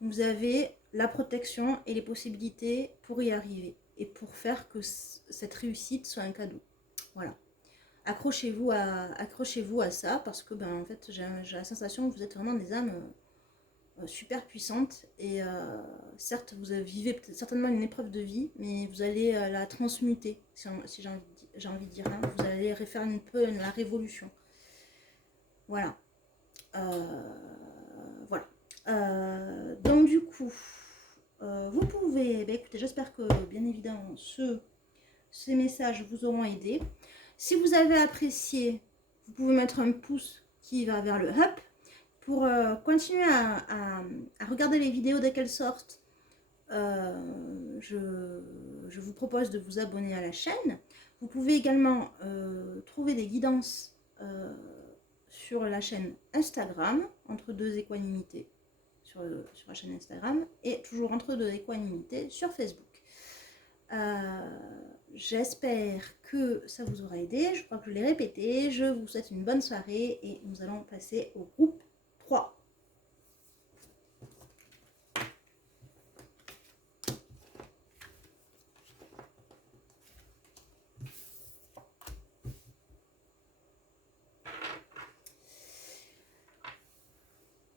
vous avez la protection et les possibilités pour y arriver et pour faire que cette réussite soit un cadeau. Voilà. Accrochez-vous à ça parce que en fait, j'ai la sensation que vous êtes vraiment des âmes super puissantes et certes, vivez certainement une épreuve de vie, mais vous allez la transmuter, si j'ai envie de dire. Hein. Vous allez faire un peu la révolution. Voilà. Voilà. Donc du coup, vous pouvez, écoutez, j'espère que bien évidemment ces messages vous auront aidé. Si vous avez apprécié, vous pouvez mettre un pouce qui va vers le up pour continuer à regarder les vidéos dès qu'elles sortent. Je vous propose de vous abonner à la chaîne. Vous pouvez également trouver des guidances sur la chaîne Instagram, entre deux équanimités sur la chaîne Instagram, et toujours entre deux équanimités sur Facebook. J'espère que ça vous aura aidé. Je crois que je l'ai répété. Je vous souhaite une bonne soirée et nous allons passer au groupe 3.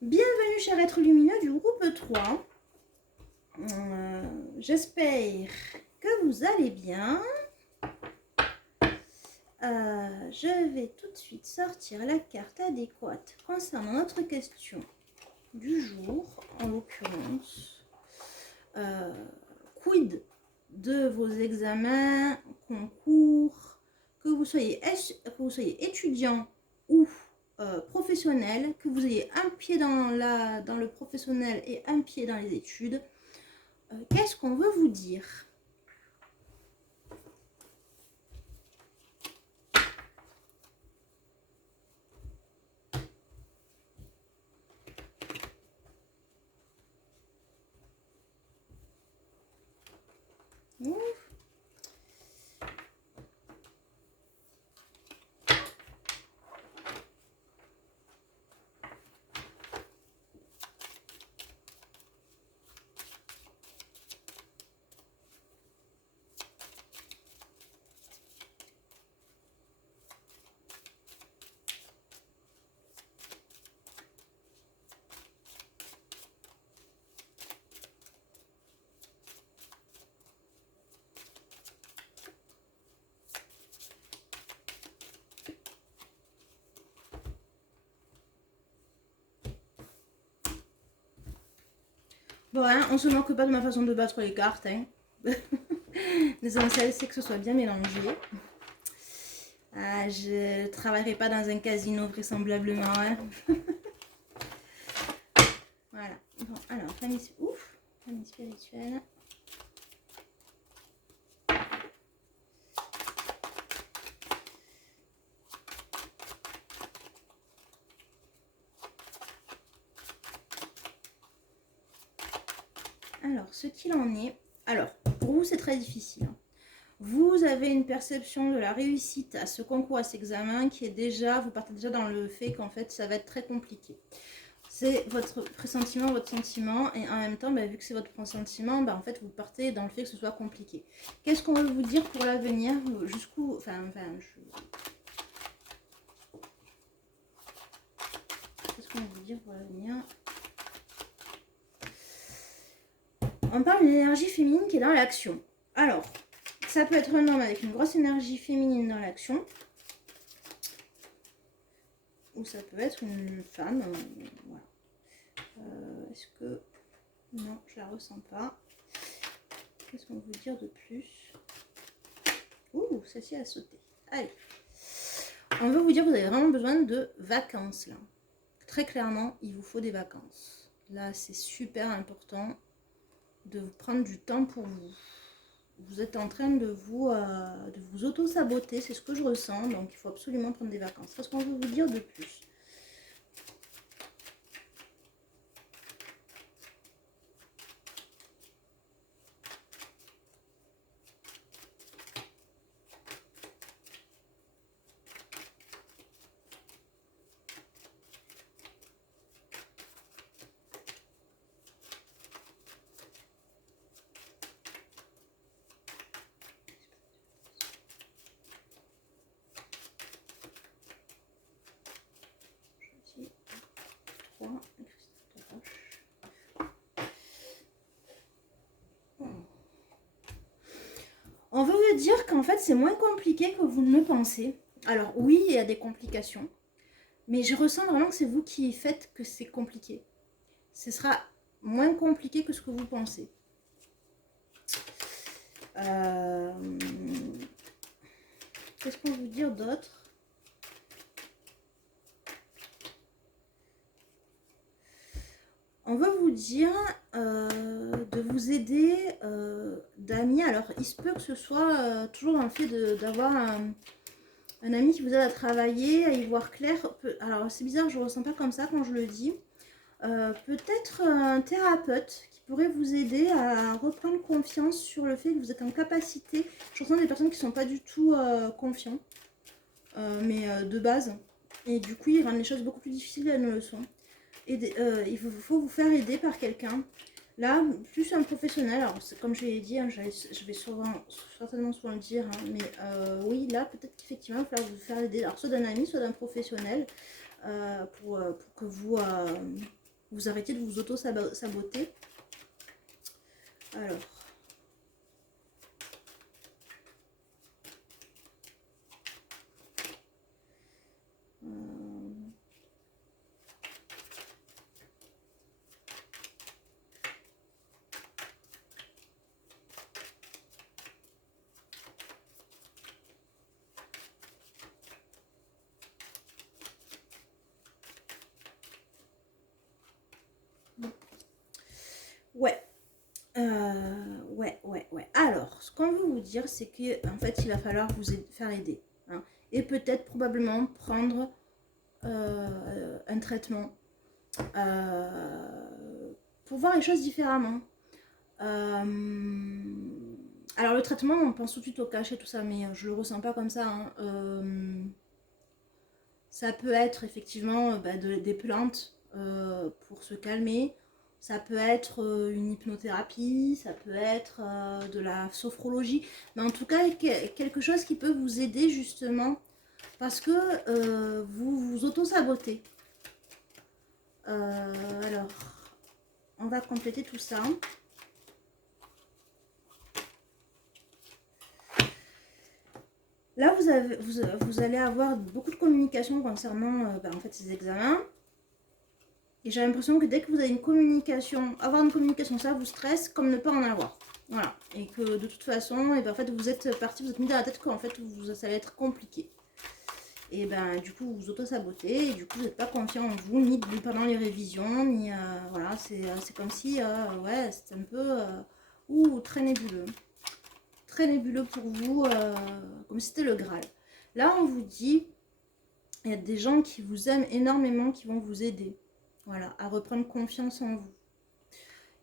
Bienvenue, cher être lumineux du groupe 3. J'espère que vous allez bien. Je vais tout de suite sortir la carte adéquate concernant notre question du jour, en l'occurrence. Quid de vos examens, concours, que vous soyez étudiant ou professionnel, que vous ayez un pied dans le professionnel et un pied dans les études, qu'est-ce qu'on veut vous dire ? Ouf. Bon, hein, on se moque pas de ma façon de battre les cartes. Hein. L'essentiel, c'est que ce soit bien mélangé. Je travaillerai pas dans un casino, vraisemblablement. Hein. Voilà. Bon, alors, famille spirituelle. Alors, ce qu'il en est... Alors, pour vous, c'est très difficile. Vous avez une perception de la réussite à ce concours, à cet examen, qui est déjà... Vous partez déjà dans le fait qu'en fait, ça va être très compliqué. C'est votre pressentiment, votre sentiment, et en même temps, vu que c'est votre pressentiment, en fait, vous partez dans le fait que ce soit compliqué. Qu'est-ce qu'on veut vous dire pour l'avenir? Jusqu'où... Qu'est-ce qu'on veut vous dire pour l'avenir? On parle d'une énergie féminine qui est dans l'action. Alors, ça peut être un homme avec une grosse énergie féminine dans l'action. Ou ça peut être une femme. Voilà. Est-ce que... Non, je la ressens pas. Qu'est-ce qu'on veut dire de plus? Ouh, celle-ci a sauté. Allez. On veut vous dire que vous avez vraiment besoin de vacances, là. Très clairement, il vous faut des vacances. Là, c'est super important de vous prendre du temps pour vous. Vous êtes en train de vous auto-saboter, c'est ce que je ressens, donc il faut absolument prendre des vacances. Qu'est-ce qu'on veut vous dire de plus? On veut vous dire qu'en fait, c'est moins compliqué que vous ne le pensez. Alors oui, il y a des complications, mais je ressens vraiment que c'est vous qui faites que c'est compliqué. Ce sera moins compliqué que ce que vous pensez. Qu'est-ce qu'on veut dire d'autre? On veut vous dire de vous aider d'amis. Alors, il se peut que ce soit toujours dans le fait d'avoir un ami qui vous aide à travailler, à y voir clair. Alors, c'est bizarre, je ne ressens pas comme ça quand je le dis. Peut-être un thérapeute qui pourrait vous aider à reprendre confiance sur le fait que vous êtes en capacité. Je ressens des personnes qui ne sont pas du tout confiants, mais de base. Et du coup, ils rendent les choses beaucoup plus difficiles qu'elles ne le sont. Il faut vous faire aider par quelqu'un. Là, plus un professionnel. Alors, comme je l'ai dit, hein, je vais certainement souvent le dire, hein, mais oui, là, peut-être qu'effectivement, il va falloir vous faire aider. Alors, soit d'un ami, soit d'un professionnel, pour que vous arrêtiez de vous auto-saboter. Alors. Ouais. Alors, ce qu'on veut vous dire, c'est qu'en fait, il va falloir vous faire aider. Hein, et peut-être, probablement, prendre un traitement pour voir les choses différemment. Alors, le traitement, on pense tout de suite au cachet, tout ça, mais je le ressens pas comme ça. Hein. Ça peut être effectivement des plantes pour se calmer. Ça peut être une hypnothérapie, ça peut être de la sophrologie. Mais en tout cas, quelque chose qui peut vous aider justement parce que vous vous auto-sabotez. Alors, on va compléter tout ça. Là, vous allez avoir beaucoup de communication concernant en fait, ces examens. Et j'ai l'impression que dès que vous avez une communication, avoir une communication, ça vous stresse comme ne pas en avoir. Voilà. Et que de toute façon, et ben, en fait, vous êtes parti, vous êtes mis dans la tête qu'en fait, ça va être compliqué. Et ben du coup, vous vous auto-sabotez. Et du coup, vous n'êtes pas confiant en vous, ni pendant les révisions, ni... voilà, c'est comme si, ouais, c'est un peu... très nébuleux. Très nébuleux pour vous, comme si c'était le Graal. Là, on vous dit, il y a des gens qui vous aiment énormément, qui vont vous aider. Voilà, à reprendre confiance en vous.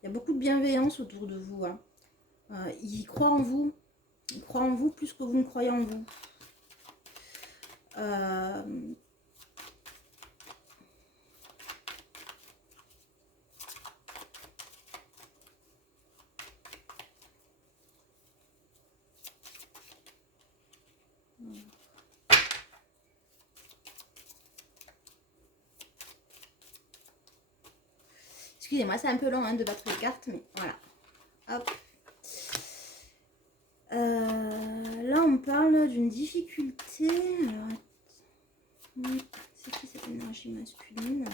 Il y a beaucoup de bienveillance autour de vous. Hein. Ils croient en vous. Ils croient en vous plus que vous ne croyez en vous. Excusez-moi, c'est un peu long hein, de battre les cartes, mais voilà. Hop. Là, on parle d'une difficulté. C'est qui cette énergie masculine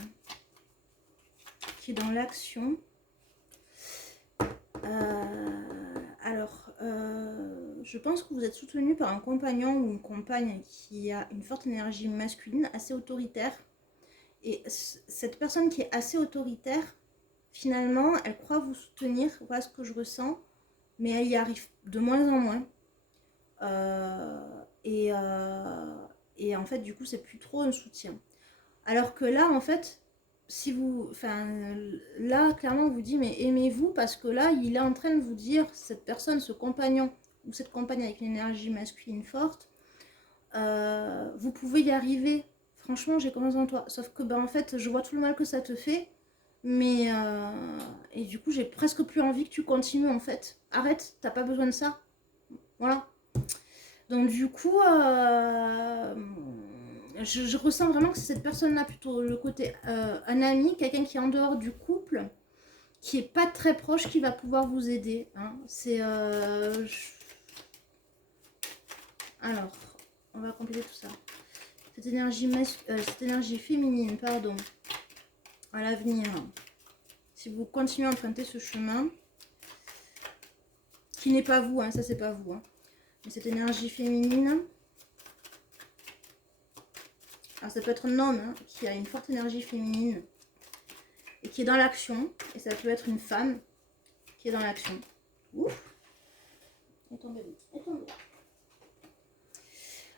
qui est dans l'action? Je pense que vous êtes soutenu par un compagnon ou une compagne qui a une forte énergie masculine, assez autoritaire. Et cette personne qui est assez autoritaire, finalement, elle croit vous soutenir, voilà ce que je ressens, mais elle y arrive de moins en moins. Et en fait, du coup, c'est plus trop un soutien. Alors que là, en fait, si vous... Enfin, là, clairement, on vous dit, mais aimez-vous, parce que là, il est en train de vous dire, cette personne, ce compagnon, ou cette compagne avec une énergie masculine forte, vous pouvez y arriver. Franchement, j'ai confiance en toi. Sauf que, en fait, je vois tout le mal que ça te fait. Mais et du coup, j'ai presque plus envie que tu continues en fait. Arrête, t'as pas besoin de ça. Voilà. Donc du coup, je ressens vraiment que c'est cette personne-là, plutôt le côté un ami, quelqu'un qui est en dehors du couple, qui est pas très proche, qui va pouvoir vous aider. Hein. C'est Alors, on va compléter tout ça. Cette énergie féminine, pardon, à l'avenir, si vous continuez à emprunter ce chemin, qui n'est pas vous, hein, ça c'est pas vous, hein, mais cette énergie féminine, alors ça peut être un homme hein, qui a une forte énergie féminine et qui est dans l'action, et ça peut être une femme qui est dans l'action. Ouf. Et tombez là. Et tombez là.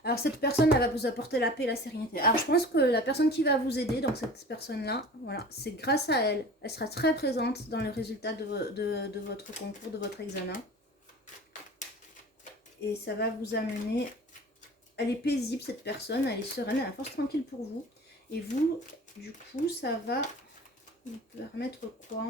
Alors cette personne elle va vous apporter la paix et la sérénité. Alors je pense que la personne qui va vous aider, donc cette personne-là, voilà, c'est grâce à elle. Elle sera très présente dans le résultat de votre concours, de votre examen. Et ça va vous amener... Elle est paisible cette personne, elle est sereine, elle a la force tranquille pour vous. Et vous, du coup, ça va vous permettre quoi ?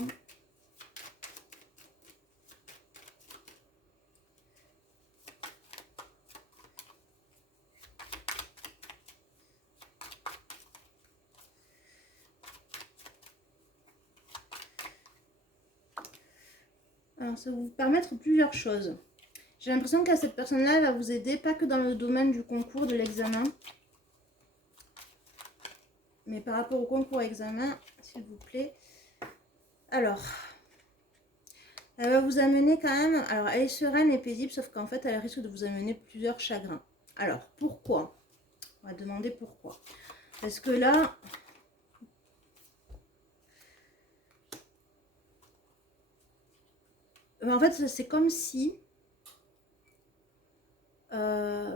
Alors ça va vous permettre plusieurs choses. J'ai l'impression que cette personne-là va vous aider, pas que dans le domaine du concours, de l'examen, mais par rapport au concours examen, s'il vous plaît. Alors, elle va vous amener quand même... Alors, elle est sereine et paisible, sauf qu'en fait, elle risque de vous amener plusieurs chagrins. Alors, pourquoi? On va demander pourquoi. Parce que là... En fait, c'est comme si...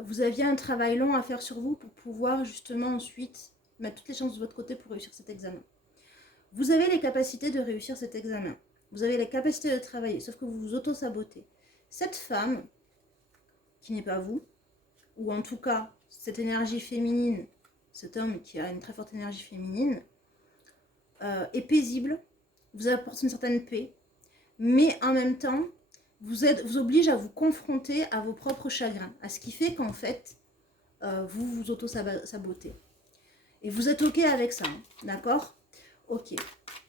vous aviez un travail long à faire sur vous pour pouvoir justement ensuite mettre toutes les chances de votre côté pour réussir cet examen. Vous avez les capacités de réussir cet examen. Vous avez les capacités de travailler, sauf que vous vous auto-sabotez. Cette femme, qui n'est pas vous, ou en tout cas cette énergie féminine, cet homme qui a une très forte énergie féminine, est paisible, vous apporte une certaine paix, mais en même temps, vous oblige à vous confronter à vos propres chagrins, à ce qui fait qu'en fait, vous vous auto-sabotez. Et vous êtes OK avec ça, hein, d'accord? OK.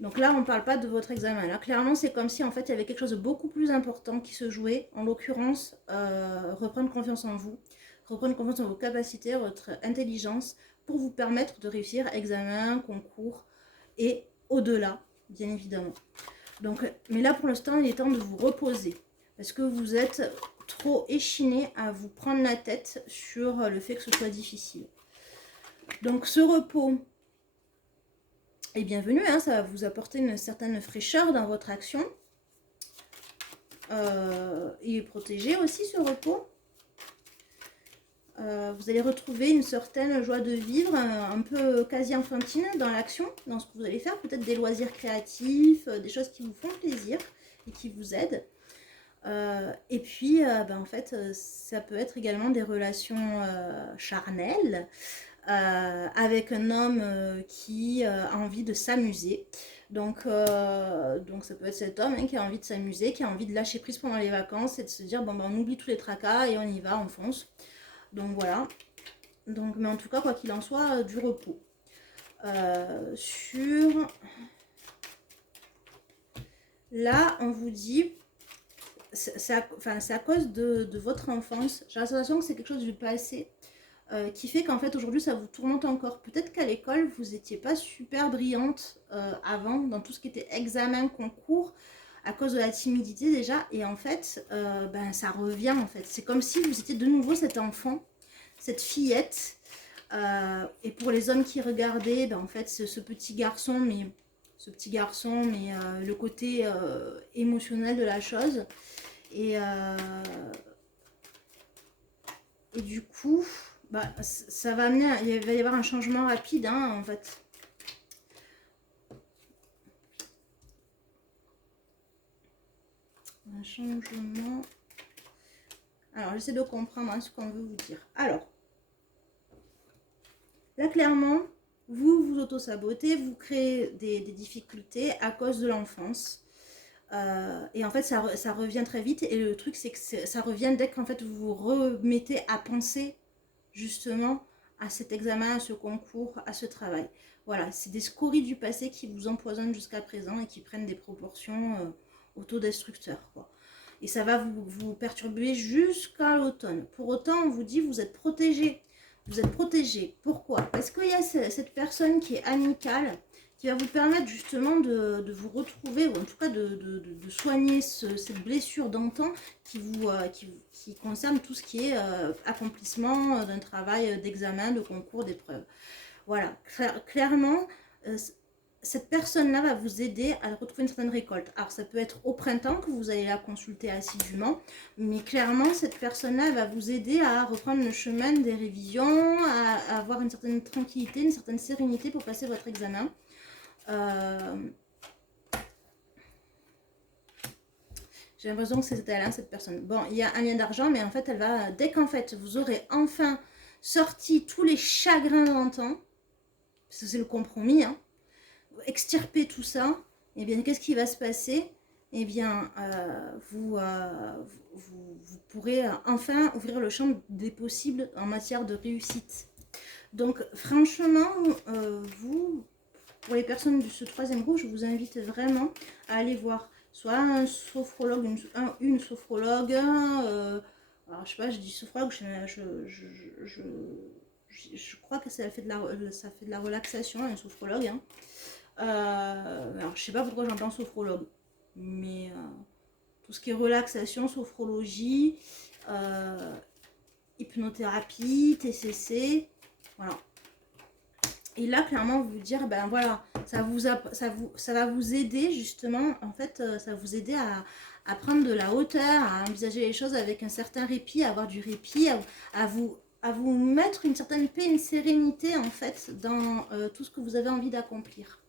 Donc là, on ne parle pas de votre examen. Là, clairement, c'est comme si en fait, il y avait quelque chose de beaucoup plus important qui se jouait. En l'occurrence, reprendre confiance en vous, reprendre confiance en vos capacités, votre intelligence, pour vous permettre de réussir examen, concours et au-delà, bien évidemment. Donc, mais là, pour l'instant, il est temps de vous reposer. Parce que vous êtes trop échiné à vous prendre la tête sur le fait que ce soit difficile. Donc, ce repos est bienvenu, hein, ça va vous apporter une certaine fraîcheur dans votre action. Il est protégé aussi, ce repos. Vous allez retrouver une certaine joie de vivre, un peu quasi enfantine dans l'action, dans ce que vous allez faire. Peut-être des loisirs créatifs, des choses qui vous font plaisir et qui vous aident. Et puis, en fait, ça peut être également des relations charnelles avec un homme qui a envie de s'amuser. Donc ça peut être cet homme hein, qui a envie de s'amuser, qui a envie de lâcher prise pendant les vacances et de se dire, bon, on oublie tous les tracas et on y va, on fonce. Donc voilà. Donc, mais en tout cas, quoi qu'il en soit, du repos. Là, on vous dit... C'est à cause de votre enfance. J'ai la sensation que c'est quelque chose du passé qui fait qu'en fait aujourd'hui ça vous tourmente encore. Peut-être qu'à l'école vous n'étiez pas super brillante avant dans tout ce qui était examen, concours, à cause de la timidité déjà. Et en fait, ça revient en fait. C'est comme si vous étiez de nouveau cet enfant, cette fillette. Et pour les hommes qui regardaient, en fait ce petit garçon, mais le côté émotionnel de la chose. Et du coup, ça va amener, il va y avoir un changement rapide, hein, en fait. Un changement. Alors, j'essaie de comprendre ce qu'on veut vous dire. Alors, là, clairement, vous vous auto-sabotez, vous créez des difficultés à cause de l'enfance. Et en fait, ça revient très vite. Et le truc, c'est que ça revient dès qu'en fait, vous vous remettez à penser justement à cet examen, à ce concours, à ce travail. Voilà, c'est des scories du passé qui vous empoisonnent jusqu'à présent et qui prennent des proportions autodestructeurs, quoi. Et ça va vous perturber jusqu'à l'automne. Pour autant, on vous dit, vous êtes protégé. Vous êtes protégé. Pourquoi? Parce qu'il y a cette personne qui est amicale, qui va vous permettre justement de vous retrouver, ou en tout cas de soigner cette blessure d'antan qui concerne tout ce qui est accomplissement d'un travail, d'examen, de concours, d'épreuve. Voilà, clairement, cette personne-là va vous aider à retrouver une certaine récolte. Alors, ça peut être au printemps que vous allez la consulter assidûment, mais clairement, cette personne-là va vous aider à reprendre le chemin des révisions, à avoir une certaine tranquillité, une certaine sérénité pour passer votre examen. J'ai l'impression que c'est elle, hein, cette personne. Bon, il y a un lien d'argent, mais en fait, elle va, dès qu'en fait, vous aurez enfin sorti tous les chagrins d'antan, parce que c'est le compromis, hein, extirper tout ça, et bien, qu'est-ce qui va se passer? Eh bien, vous pourrez enfin ouvrir le champ des possibles en matière de réussite. Donc, franchement, pour les personnes de ce troisième groupe, je vous invite vraiment à aller voir soit un sophrologue, une sophrologue, alors je sais pas, je dis sophrologue, je crois que ça fait de la relaxation, un sophrologue, hein. Alors je sais pas pourquoi j'entends sophrologue, mais tout ce qui est relaxation, sophrologie, hypnothérapie, TCC, voilà. Et là, clairement, vous dire, ben voilà, ça va vous aider justement, en fait, ça va vous aider à prendre de la hauteur, à envisager les choses avec un certain répit, à avoir du répit, à vous mettre une certaine paix, une sérénité, en fait, dans tout ce que vous avez envie d'accomplir.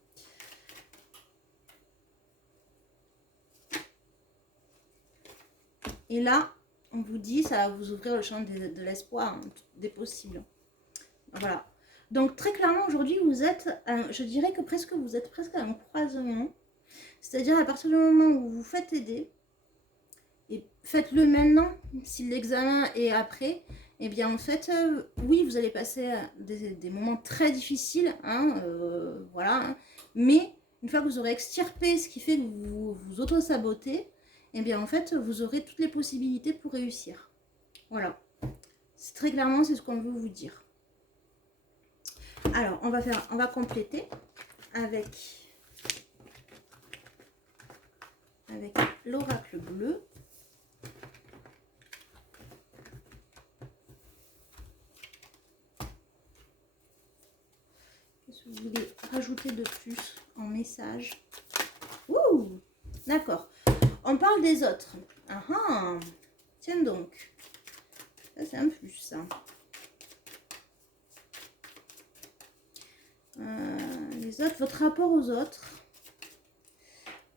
Et là, on vous dit, ça va vous ouvrir le champ de l'espoir, hein, des possibles. Voilà. Donc très clairement aujourd'hui vous êtes, je dirais que vous êtes presque à un croisement. C'est-à-dire à partir du moment où vous vous faites aider, et faites-le maintenant, si l'examen est après, et bien en fait, oui vous allez passer des moments très difficiles, hein, voilà, hein, mais une fois que vous aurez extirpé ce qui fait que vous vous auto-sabotez, et bien en fait vous aurez toutes les possibilités pour réussir. Voilà. C'est très clairement, c'est ce qu'on veut vous dire. Alors, on va compléter avec l'oracle bleu. Qu'est-ce que vous voulez rajouter de plus en message? Ouh, d'accord. On parle des autres. Ah ah, tiens donc. Ça, c'est un plus, ça. Les autres, votre rapport aux autres,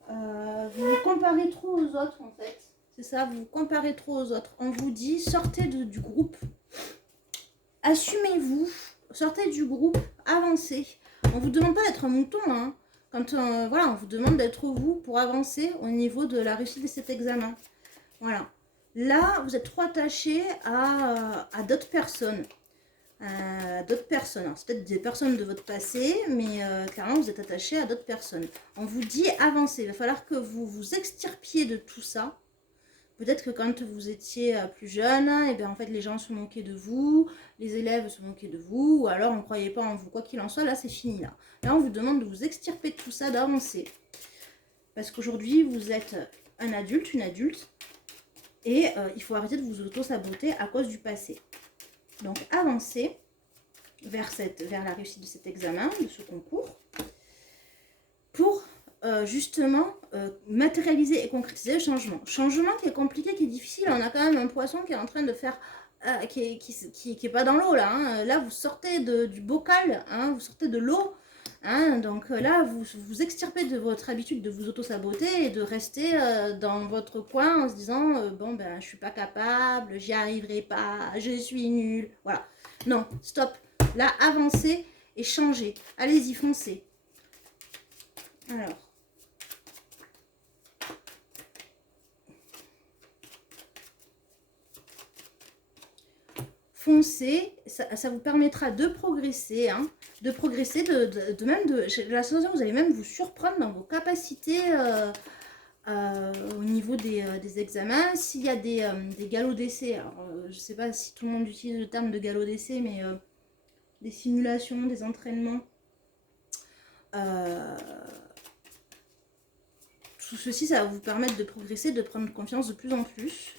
vous vous comparez trop aux autres en fait, c'est ça, vous vous comparez trop aux autres. On vous dit sortez du groupe, assumez-vous, sortez du groupe, avancez. On vous demande pas d'être un mouton, hein. Quand voilà, on vous demande d'être vous pour avancer au niveau de la réussite de cet examen. Voilà, là vous êtes trop attaché à d'autres personnes. C'est peut-être des personnes de votre passé, mais clairement vous êtes attaché à d'autres personnes. On vous dit avancer, il va falloir que vous vous extirpiez de tout ça. Peut-être que quand vous étiez plus jeune, et bien en fait les gens se moquaient de vous, les élèves se moquaient de vous, ou alors on ne croyait pas en vous, quoi qu'il en soit, là c'est fini là. Là on vous demande de vous extirper de tout ça, d'avancer. Parce qu'aujourd'hui vous êtes un adulte, une adulte, et il faut arrêter de vous auto-saboter à cause du passé. Donc avancez vers la réussite de cet examen, de ce concours, pour justement matérialiser et concrétiser le changement. Changement qui est compliqué, qui est difficile. On a quand même un poisson qui est en train de faire, qui est pas dans l'eau là. Hein. Là vous sortez du bocal, hein, vous sortez de l'eau. Hein, donc là, vous extirpez de votre habitude de vous auto-saboter et de rester dans votre coin en se disant bon ben je suis pas capable, j'y arriverai pas, je suis nulle. Voilà. Non, stop. Là, avancez et changez. Allez-y, foncez. Alors. Foncez, ça vous permettra de progresser, hein, de progresser, j'ai la sensation que vous allez même vous surprendre dans vos capacités au niveau des des examens, s'il y a des galops d'essai, alors je ne sais pas si tout le monde utilise le terme de galop d'essai, mais des simulations, des entraînements, tout ceci, ça va vous permettre de progresser, de prendre confiance de plus en plus.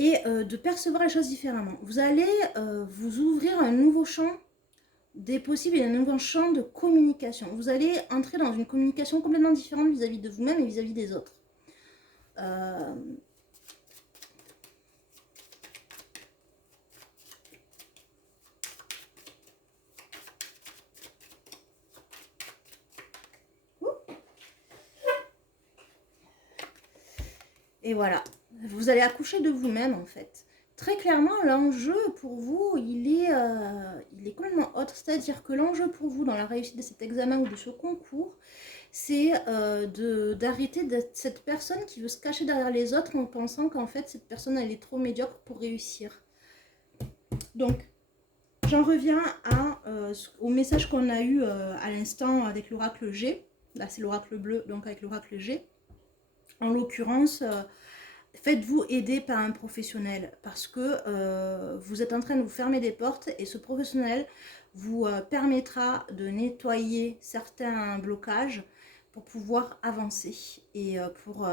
Et de percevoir les choses différemment. Vous allez vous ouvrir un nouveau champ des possibles et un nouveau champ de communication. Vous allez entrer dans une communication complètement différente vis-à-vis de vous-même et vis-à-vis des autres. Et voilà, vous allez accoucher de vous-même en fait. Très clairement, l'enjeu pour vous, il est complètement autre. C'est-à-dire que l'enjeu pour vous dans la réussite de cet examen ou de ce concours, c'est d'arrêter d'être cette personne qui veut se cacher derrière les autres en pensant qu'en fait, cette personne, elle est trop médiocre pour réussir. Donc, j'en reviens au message qu'on a eu à l'instant avec l'oracle G. Là, c'est l'oracle bleu, donc avec l'oracle G. En l'occurrence, faites-vous aider par un professionnel parce que vous êtes en train de vous fermer des portes et ce professionnel vous permettra de nettoyer certains blocages pour pouvoir avancer et pour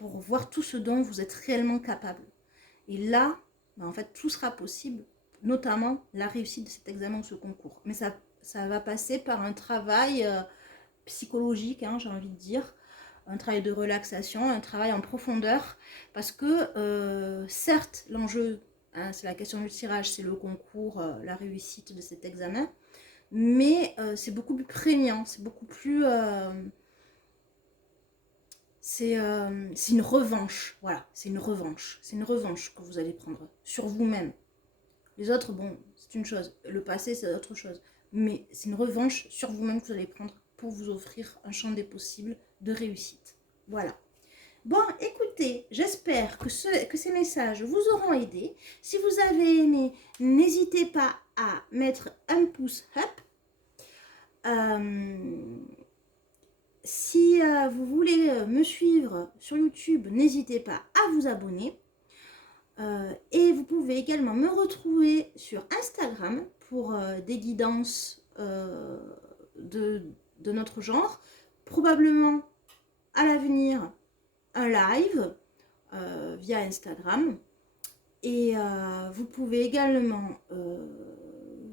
voir tout ce dont vous êtes réellement capable. Et là, en fait, tout sera possible, notamment la réussite de cet examen ou ce concours. Mais ça va passer par un travail psychologique, hein, j'ai envie de dire, un travail de relaxation, un travail en profondeur, parce que certes, l'enjeu, hein, c'est la question du tirage, c'est le concours, la réussite de cet examen, mais c'est beaucoup plus prégnant, c'est beaucoup plus... c'est une revanche, voilà, c'est une revanche que vous allez prendre sur vous-même. Les autres, bon, c'est une chose, le passé, c'est autre chose, mais c'est une revanche sur vous-même que vous allez prendre pour vous offrir un champ des possibles de réussite. Voilà. Bon, écoutez, j'espère que ces messages vous auront aidé. Si vous avez aimé, n'hésitez pas à mettre un pouce up. Si vous voulez me suivre sur YouTube, n'hésitez pas à vous abonner. Et vous pouvez également me retrouver sur Instagram pour des guidances de notre genre. Probablement à l'avenir un live via Instagram. Et vous pouvez également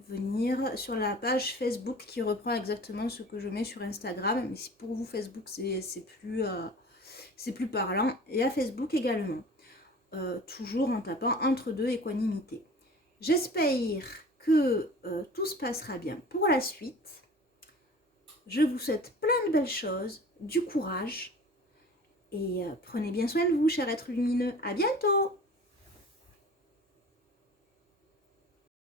venir sur la page Facebook qui reprend exactement ce que je mets sur Instagram. Mais si pour vous Facebook c'est plus parlant. Et à Facebook également. Toujours en tapant entre deux équanimité. J'espère que tout se passera bien pour la suite. Je vous souhaite plein de belles choses, du courage et prenez bien soin de vous, chers êtres lumineux. À bientôt!